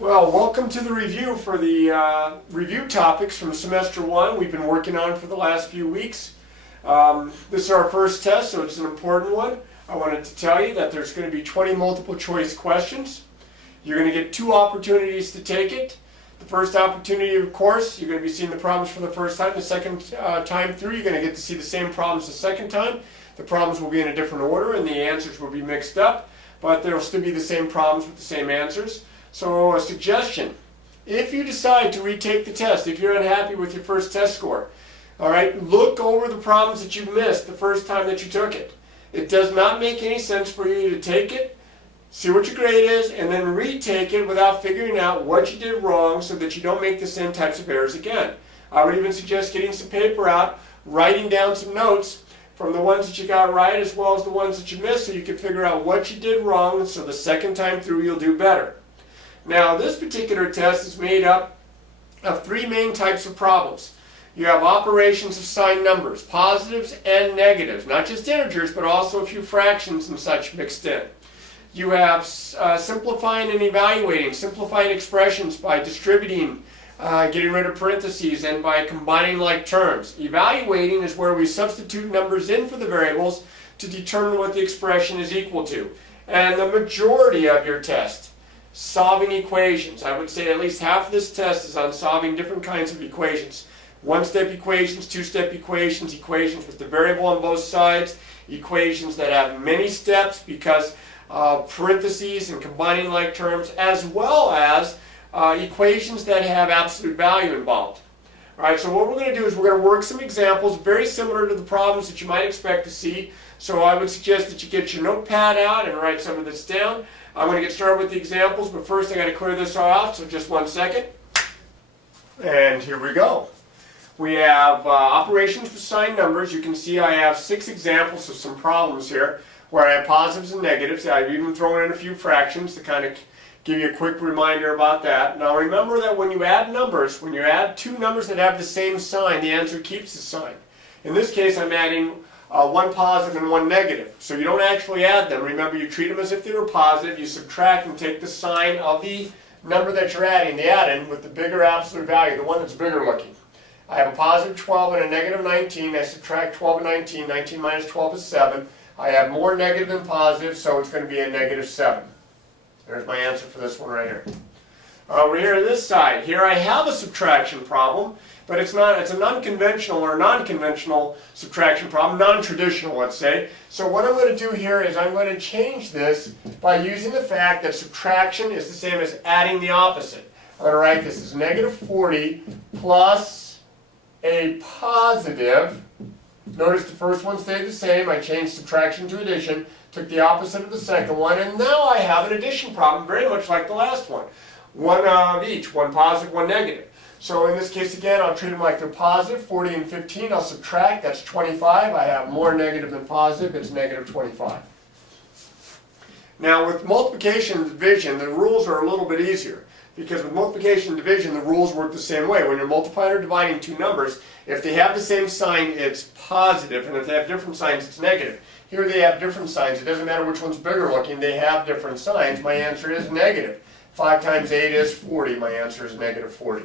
Well, welcome to the review for the review topics from semester one we've been working on for the last few weeks. This is our first test, so it's an important one. I wanted to tell you that there's going to be 20 multiple choice questions. You're going to get two opportunities to take it. The first opportunity, of course, you're going to be seeing the problems for the first time. The second time through, you're going to get to see the same problems the second time. The problems will be in a different order and the answers will be mixed up, but there will still be the same problems with the same answers. So a suggestion, if you decide to retake the test, if you're unhappy with your first test score, all right, look over the problems that you missed the first time that you took it. It does not make any sense for you to take it, see what your grade is, and then retake it without figuring out what you did wrong so that you don't make the same types of errors again. I would even suggest getting some paper out, writing down some notes from the ones that you got right as well as the ones that you missed so you can figure out what you did wrong so the second time through you'll do better. Now, this particular test is made up of three main types of problems. You have operations of signed numbers, positives and negatives, not just integers, but also a few fractions and such mixed in. You have simplifying and evaluating, simplifying expressions by distributing, getting rid of parentheses, and by combining like terms. Evaluating is where we substitute numbers in for the variables to determine what the expression is equal to. And the majority of your test, solving equations. I would say at least half of this test is on solving different kinds of equations. One-step equations, two-step equations, equations with the variable on both sides, equations that have many steps because of parentheses and combining like terms, as well as equations that have absolute value involved. All right, so what we're going to do is we're going to work some examples very similar to the problems that you might expect to see. So I would suggest that you get your notepad out and write some of this down. I'm going to get started with the examples, but first I got to clear this off, so just 1 second. And here we go. We have operations with signed numbers. You can see I have 6 examples of some problems here where I have positives and negatives. I've even thrown in a few fractions to kind of give you a quick reminder about that. Now remember that when you add numbers, when you add two numbers that have the same sign, the answer keeps the sign. In this case, I'm adding one positive and one negative. So you don't actually add them. Remember, you treat them as if they were positive. You subtract and take the sign of the number that you're adding, the add-in, with the bigger absolute value, the one that's bigger looking. I have a positive 12 and a negative 19. I subtract 12 and 19. 19 minus 12 is 7. I have more negative than positive, so it's going to be a negative 7. There's my answer for this one right here. Over here on this side, here I have a subtraction problem, but it's a non-conventional or non-conventional subtraction problem, non-traditional, let's say. So what I'm going to do here is I'm going to change this by using the fact that subtraction is the same as adding the opposite. I'm going to write this as negative 40 plus a positive. Notice the first one stayed the same. I changed subtraction to addition, took the opposite of the second one, and now I have an addition problem very much like the last one. One of each, one positive, one negative. So in this case again, I'll treat them like they're positive, 40 and 15, I'll subtract, that's 25. I have more negative than positive, it's negative 25. Now with multiplication and division, the rules are a little bit easier. Because with multiplication and division, the rules work the same way. When you're multiplying or dividing two numbers, if they have the same sign, it's positive, and if they have different signs, it's negative. Here they have different signs. It doesn't matter which one's bigger looking, they have different signs. My answer is negative. 5 times 8 is 40. My answer is negative 40.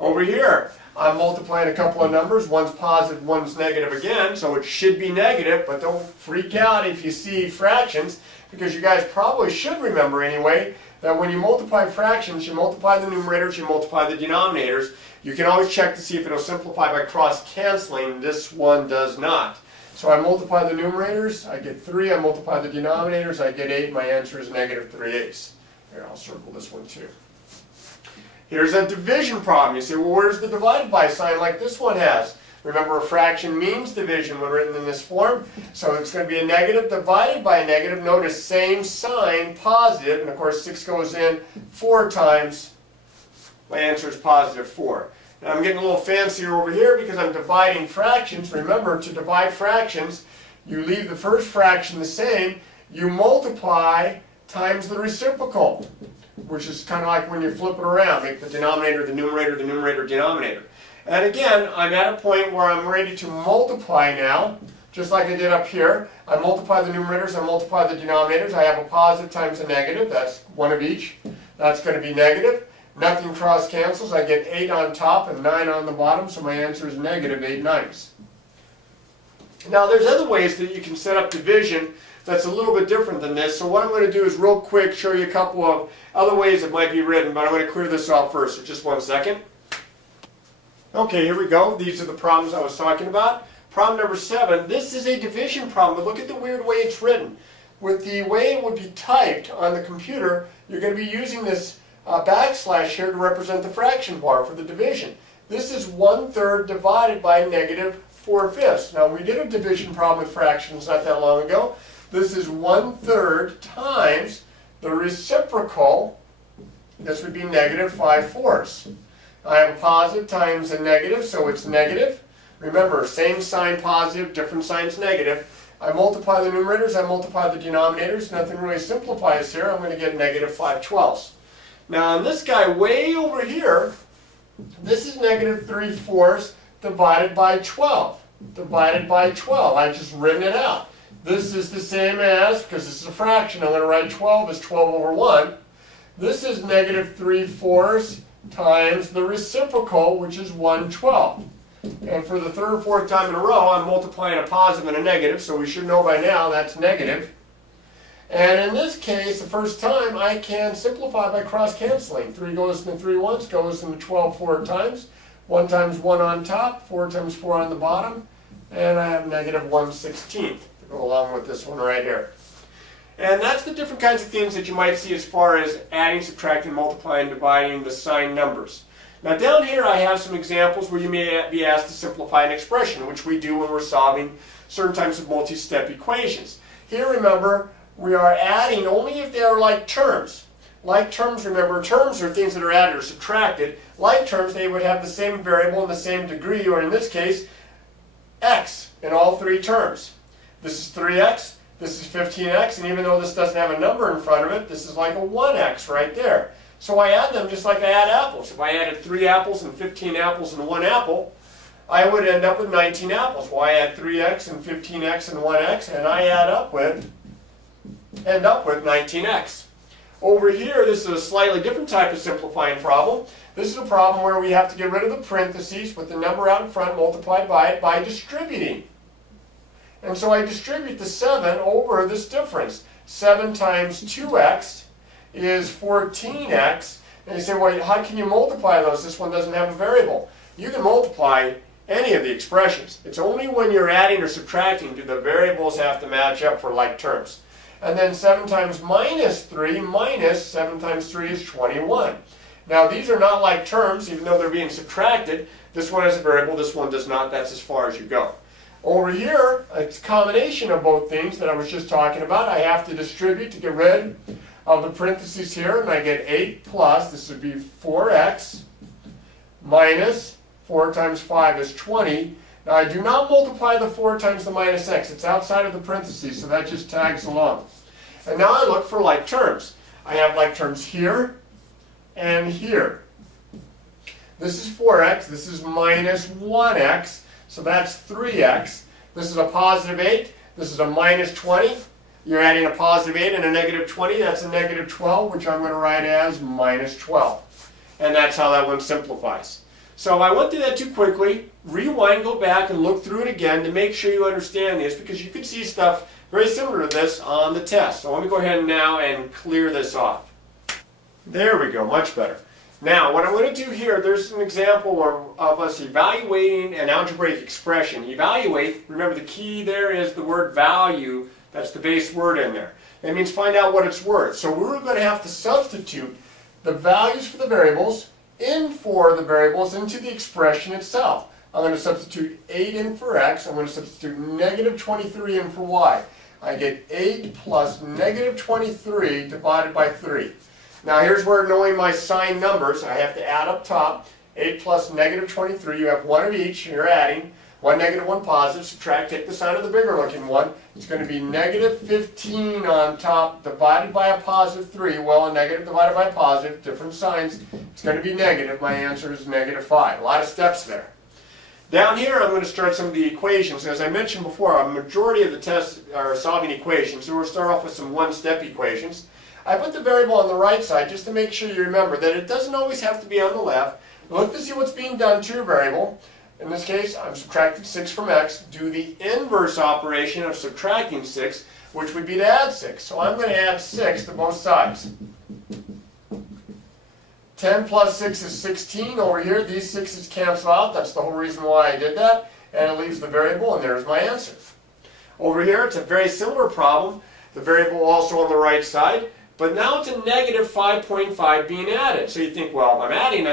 Over here, I'm multiplying a couple of numbers. One's positive, one's negative again, so it should be negative, but don't freak out if you see fractions, because you guys probably should remember anyway that when you multiply fractions, you multiply the numerators, you multiply the denominators. You can always check to see if it'll simplify by cross-canceling. This one does not. So I multiply the numerators, I get 3. I multiply the denominators, I get 8. My answer is negative 3/8. Here, I'll circle this one too. Here's a division problem. You say, well, where's the divided by sign like this one has? Remember, a fraction means division when written in this form. So it's going to be a negative divided by a negative. Notice same sign, positive. And of course, 6 goes in 4 times. My answer is positive 4. Now I'm getting a little fancier over here because I'm dividing fractions. Remember, to divide fractions, you leave the first fraction the same. You multiply times the reciprocal, which is kind of like when you flip it around. Make the denominator the numerator, denominator. And again, I'm at a point where I'm ready to multiply now, just like I did up here. I multiply the numerators, I multiply the denominators. I have a positive times a negative, that's one of each. That's going to be negative. Nothing cross cancels. I get 8 on top and 9 on the bottom, so my answer is negative 8/9. Now there's other ways that you can set up division that's a little bit different than this. So what I'm going to do is real quick show you a couple of other ways it might be written, but I'm going to clear this off first, so just 1 second. Okay, here we go. These are the problems I was talking about. Problem number 7, this is a division problem, but look at the weird way it's written. With the way it would be typed on the computer, you're going to be using this backslash here to represent the fraction bar for the division. This is 1/3 divided by negative 4/5. Now we did a division problem with fractions not that long ago. This is 1/3 times the reciprocal, this would be negative 5/4. I have a positive times a negative, so it's negative. Remember, same sign positive, different signs negative. I multiply the numerators, I multiply the denominators, nothing really simplifies here. I'm going to get negative 5/12. Now on this guy way over here, this is negative 3/4 divided by 12. Divided by 12. I've just written it out. This is the same as, because this is a fraction, I'm going to write 12 as 12 over 1. This is negative 3/4 times the reciprocal, which is 1/12. And for the third or fourth time in a row, I'm multiplying a positive and a negative, so we should know by now that's negative. And in this case, the first time, I can simplify by cross-canceling. 3 goes into 3 once, goes into 12 4 times. 1 times 1 on top, 4 times 4 on the bottom, and I have negative 1/16 to go along with this one right here. And that's the different kinds of things that you might see as far as adding, subtracting, multiplying, dividing the sign numbers. Now down here I have some examples where you may be asked to simplify an expression, which we do when we're solving certain types of multi-step equations. Here, remember, we are adding only if they are like terms. Like terms, remember, terms are things that are added or subtracted. Like terms, they would have the same variable and the same degree, or in this case, x in all 3 terms. This is 3x, this is 15x, and even though this doesn't have a number in front of it, this is like a 1x right there. So I add them just like I add apples. If I added 3 apples and 15 apples and 1 apple, I would end up with 19 apples. Well, I add 3x and 15x and 1x, and I end up with 19x. Over here, this is a slightly different type of simplifying problem. This is a problem where we have to get rid of the parentheses with the number out in front multiplied by it by distributing. And so I distribute the 7 over this difference. 7 times 2x is 14x. And you say, well, how can you multiply those? This one doesn't have a variable. You can multiply any of the expressions. It's only when you're adding or subtracting do the variables have to match up for like terms. And then 7 times minus 3 minus 7 times 3 is 21. Now these are not like terms, even though they're being subtracted. This one has a variable, this one does not. That's as far as you go. Over here, it's a combination of both things that I was just talking about. I have to distribute to get rid of the parentheses here, and I get 8 plus, this would be 4x, minus 4 times 5 is 20. Now I do not multiply the 4 times the minus x. It's outside of the parentheses, so that just tags along. And now I look for like terms. I have like terms here and here. This is 4x, this is minus 1x, so that's 3x. This is a positive 8, this is a minus 20. You're adding a positive 8 and a negative 20, that's a negative 12, which I'm going to write as minus 12. And that's how that one simplifies. So I went through that too quickly. Rewind, go back, and look through it again to make sure you understand this, because you could see stuff very similar to this on the test. So let me go ahead now and clear this off. There we go, much better. Now, what I'm going to do here, there's an example of us evaluating an algebraic expression. Evaluate, remember the key there is the word value. That's the base word in there. That means find out what it's worth. So we're going to have to substitute the values for the variables in for the variables into the expression itself. I'm going to substitute 8 in for x. I'm going to substitute negative 23 in for y. I get 8 plus negative 23 divided by 3. Now here's where, knowing my sign numbers, I have to add up top. 8 plus negative 23, you have one of each, and you're adding. One negative, one positive, subtract, take the sign of the bigger looking one. It's going to be negative 15 on top divided by a positive 3. Well, a negative divided by a positive, different signs. It's going to be negative. My answer is negative 5. A lot of steps there. Down here I'm going to start some of the equations. As I mentioned before, a majority of the tests are solving equations, so we'll start off with some one-step equations. I put the variable on the right side just to make sure you remember that it doesn't always have to be on the left. Look to see what's being done to your variable. In this case, I'm subtracting 6 from x. Do the inverse operation of subtracting 6, which would be to add 6. So I'm going to add 6 to both sides. 10 plus 6 is 16 over here. These 6's cancel out. That's the whole reason why I did that. And it leaves the variable, and there's my answer. Over here, it's a very similar problem. The variable also on the right side. But now it's a negative 5.5 being added. So you think, well, if I'm adding,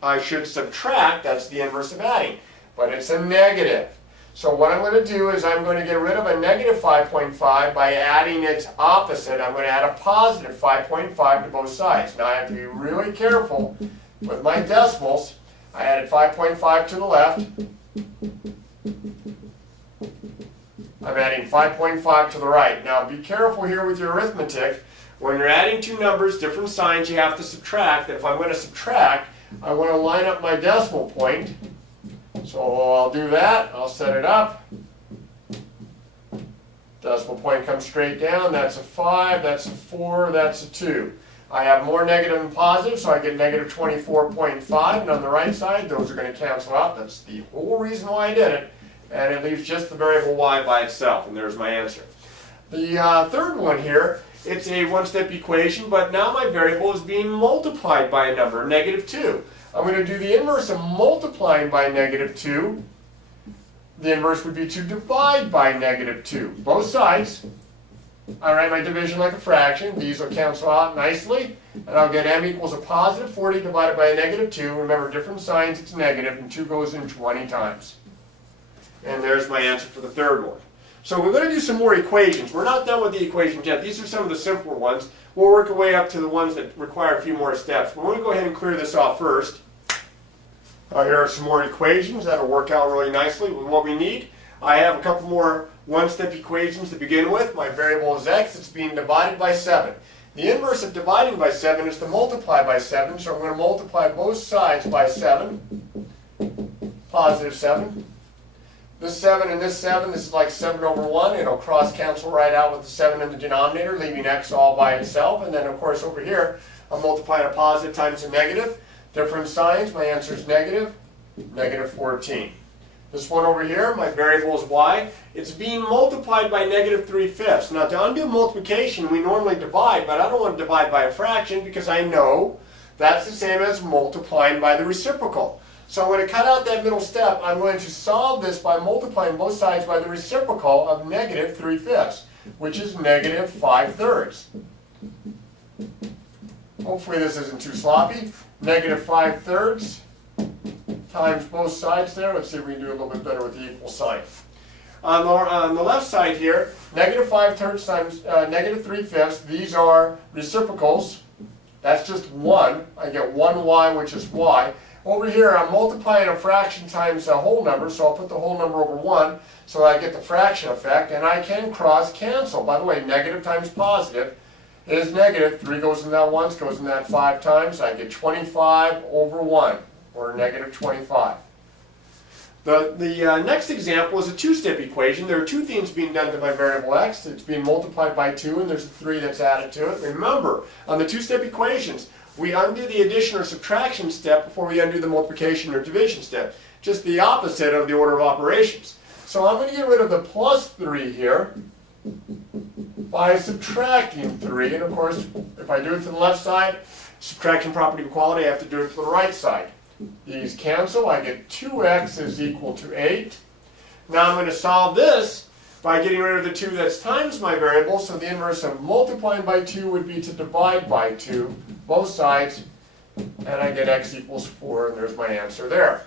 I should subtract. That's the inverse of adding. But it's a negative. So what I'm going to do is I'm going to get rid of a negative 5.5 by adding its opposite. I'm going to add a positive 5.5 to both sides. Now I have to be really careful with my decimals. I added 5.5 to the left. I'm adding 5.5 to the right. Now be careful here with your arithmetic. When you're adding two numbers, different signs, you have to subtract. And if I'm going to subtract, I want to line up my decimal point. So I'll do that. I'll set it up. Decimal point comes straight down. That's a 5, that's a 4, that's a 2. I have more negative than positive, so I get negative 24.5. And on the right side, those are going to cancel out. That's the whole reason why I did it. And it leaves just the variable y by itself. And there's my answer. The third one here, it's a one-step equation, but now my variable is being multiplied by a number, negative 2. I'm going to do the inverse of multiplying by negative 2. The inverse would be to divide by negative 2. Both sides. I write my division like a fraction. These will cancel out nicely. And I'll get m equals a positive 40 divided by a negative 2. Remember, different signs, it's negative, and 2 goes in 20 times. And there's my answer for the third one. So we're going to do some more equations. We're not done with the equations yet. These are some of the simpler ones. We'll work our way up to the ones that require a few more steps. But we're going to go ahead and clear this off first. Here are some more equations that will work out really nicely with what we need. I have a couple more one-step equations to begin with. My variable is x. It's being divided by 7. The inverse of dividing by 7 is to multiply by 7. So I'm going to multiply both sides by 7. Positive 7. This 7 and this 7, this is like 7 over 1. It'll cross-cancel right out with the 7 in the denominator, leaving x all by itself. And then, of course, over here, I'm multiplying a positive times a negative. Different signs, my answer is negative, negative 14. This one over here, my variable is y. It's being multiplied by negative 3/5. Now, to undo multiplication, we normally divide, but I don't want to divide by a fraction because I know that's the same as multiplying by the reciprocal. So I'm going to cut out that middle step. I'm going to solve this by multiplying both sides by the reciprocal of negative 3/5, which is negative 5/3. Hopefully this isn't too sloppy. Negative 5/3 times both sides there. Let's see if we can do a little bit better with the equal sign. On the left side here, negative 5/3 times negative 3/5. These are reciprocals. That's just 1. I get 1y, which is y. Over here, I'm multiplying a fraction times a whole number, so I'll put the whole number over 1, so I get the fraction effect, and I can cross-cancel. By the way, negative times positive is negative. 3 goes in that once, goes in that 5 times. I get 25 over 1, or negative 25. The next example is a two-step equation. There are two things being done to my variable x. It's being multiplied by 2, and there's a 3 that's added to it. Remember, on the two-step equations, we undo the addition or subtraction step before we undo the multiplication or division step. Just the opposite of the order of operations. So I'm going to get rid of the plus 3 here by subtracting 3. And of course, if I do it to the left side, subtraction property of equality, I have to do it to the right side. These cancel. I get 2x is equal to 8. Now I'm going to solve this by getting rid of the 2 that's times my variable. So the inverse of multiplying by 2 would be to divide by 2, both sides. And I get x equals 4, and there's my answer there.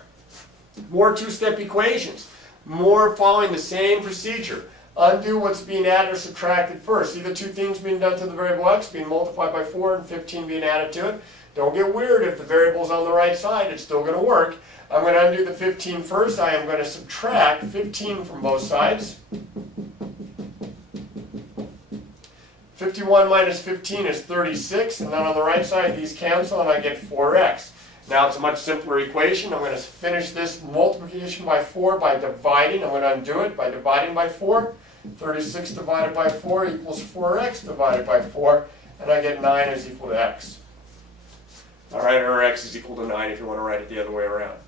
More two-step equations. More following the same procedure. Undo what's being added or subtracted first. See the two things being done to the variable x, being multiplied by 4 and 15 being added to it. Don't get weird if the variable's on the right side, it's still going to work. I'm going to undo the 15 first. I am going to subtract 15 from both sides. 51 minus 15 is 36, and then on the right side these cancel and I get 4x. Now it's a much simpler equation. I'm going to finish this multiplication by 4 by dividing. I'm going to undo it by dividing by 4. 36 divided by 4 equals 4x divided by 4. and I get 9 is equal to x. All right, or x is equal to 9 if you want to write it the other way around.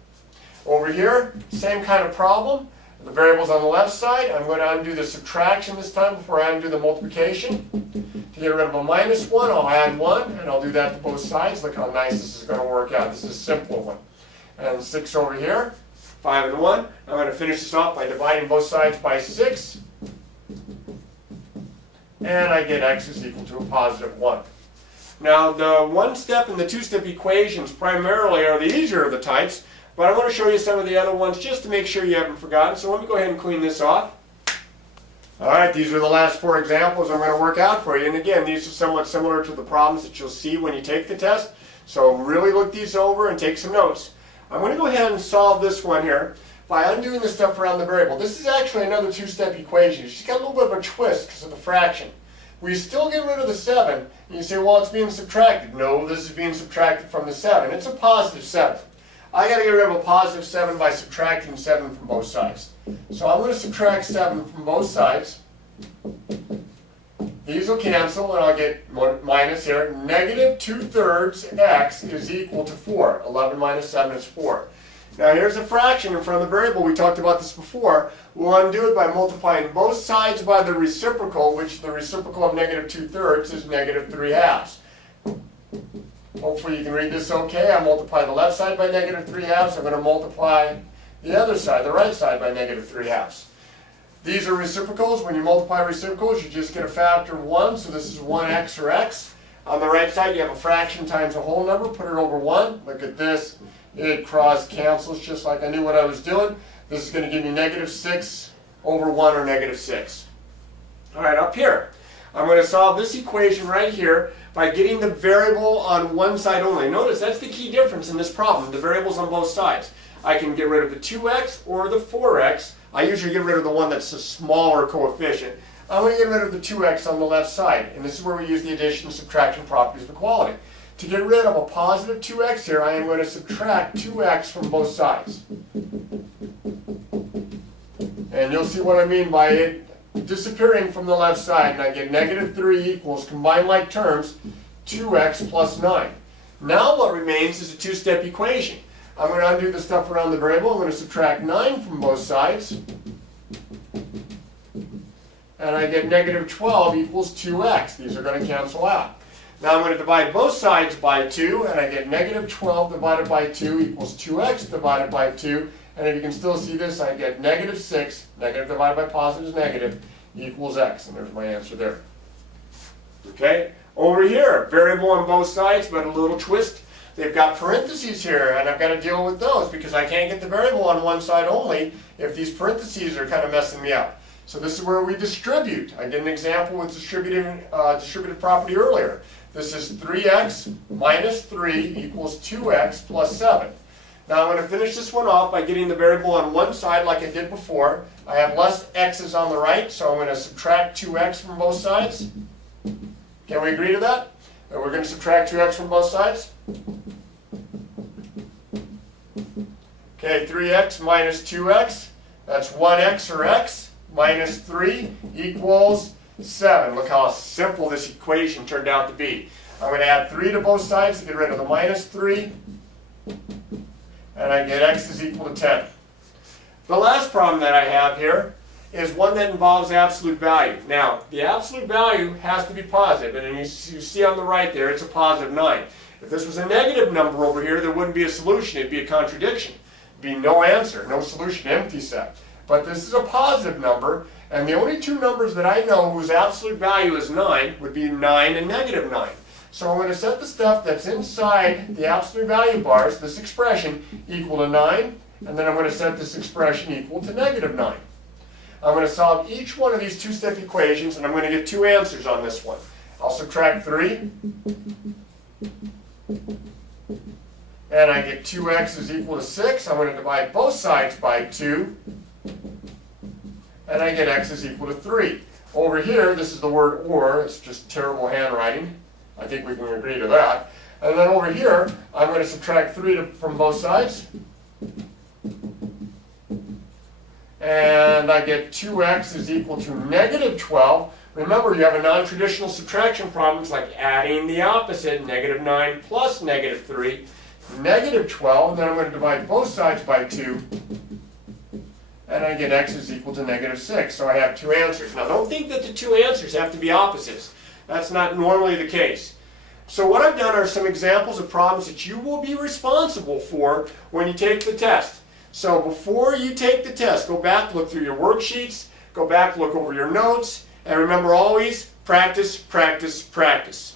Over here, same kind of problem. The variable's on the left side. I'm going to undo the subtraction this time before I undo the multiplication. To get rid of a minus 1, I'll add 1, and I'll do that to both sides. Look how nice this is going to work out. This is a simple one. And 6 over here, 5 and 1. I'm going to finish this off by dividing both sides by 6. And I get x is equal to a positive 1. Now, the one-step and the two-step equations primarily are the easier of the types, but I want to show you some of the other ones just to make sure you haven't forgotten. So let me go ahead and clean this off. All right, these are the last 4 examples I'm going to work out for you. And again, these are somewhat similar to the problems that you'll see when you take the test. So really look these over and take some notes. I'm going to go ahead and solve this one here by undoing the stuff around the variable. This is actually another two-step equation. It's just got a little bit of a twist because of the fraction. We still get rid of the 7, and you say, well, it's being subtracted. No, this is being subtracted from the 7. It's a positive 7. I got to get rid of a positive 7 by subtracting 7 from both sides. So I'm going to subtract 7 from both sides. These will cancel, and I'll get minus here. Negative 2/3 x is equal to 4. 11 minus 7 is 4. Now here's a fraction in front of the variable. We talked about this before. We'll undo it by multiplying both sides by the reciprocal, which the reciprocal of negative 2/3 is negative 3/2. Hopefully you can read this okay. I multiply the left side by negative 3/2. I'm going to multiply the other side, the right side, by negative 3/2. These are reciprocals. When you multiply reciprocals, you just get a factor of 1. So this is 1x or x. On the right side, you have a fraction times a whole number. Put it over 1. Look at this. It cross cancels just like I knew what I was doing. This is going to give me negative 6 over 1, or negative 6. All right, up here, I'm going to solve this equation right here by getting the variable on one side only. Notice that's the key difference in this problem. The variable's on both sides. I can get rid of the 2x or the 4x. I usually get rid of the one that's a smaller coefficient. I'm going to get rid of the 2x on the left side. And this is where we use the addition and subtraction properties of equality. To get rid of a positive 2x here, I am going to subtract 2x from both sides. And you'll see what I mean by it disappearing from the left side. And I get negative 3 equals, combined like terms, 2x plus 9. Now what remains is a two-step equation. I'm going to undo the stuff around the variable. I'm going to subtract 9 from both sides. And I get negative 12 equals 2x. These are going to cancel out. Now I'm going to divide both sides by 2, and I get negative 12 divided by 2 equals 2x divided by 2. And if you can still see this, I get negative 6, negative divided by positive is negative, equals x. And there's my answer there. Okay? Over here, variable on both sides, but a little twist. They've got parentheses here, and I've got to deal with those because I can't get the variable on one side only if these parentheses are kind of messing me up. So this is where we distribute. I did an example with distributive property earlier. This is 3x minus 3 equals 2x plus 7. Now I'm going to finish this one off by getting the variable on one side like I did before. I have less x's on the right, so I'm going to subtract 2x from both sides. Can we agree to that? That we're going to subtract 2x from both sides? Okay, 3x minus 2x, that's 1x or x, minus 3 equals 7. Look how simple this equation turned out to be. I'm going to add 3 to both sides to get rid of the minus 3, and I get x is equal to 10. The last problem that I have here is one that involves absolute value. Now, the absolute value has to be positive, and you see on the right there, it's a positive 9. If this was a negative number over here, there wouldn't be a solution, it'd be a contradiction. It'd be no answer, no solution, empty set. But this is a positive number, and the only two numbers that I know whose absolute value is 9 would be 9 and negative 9. So I'm going to set the stuff that's inside the absolute value bars, this expression, equal to 9, and then I'm going to set this expression equal to negative 9. I'm going to solve each one of these two-step equations, and I'm going to get two answers on this one. I'll subtract 3, and I get 2x is equal to 6. I'm going to divide both sides by 2, and I get x is equal to 3. Over here, this is the word or. It's just terrible handwriting. I think we can agree to that. And then over here, I'm going to subtract 3 from both sides. And I get 2x is equal to negative 12. Remember, you have a non-traditional subtraction problems like adding the opposite, -9 plus -3, -12, and then I'm going to divide both sides by 2, and I get x is equal to -6. So I have two answers. Now don't think that the two answers have to be opposites. That's not normally the case. So what I've done are some examples of problems that you will be responsible for when you take the test. So before you take the test, go back, look through your worksheets, go back, look over your notes, and remember always, practice, practice, practice.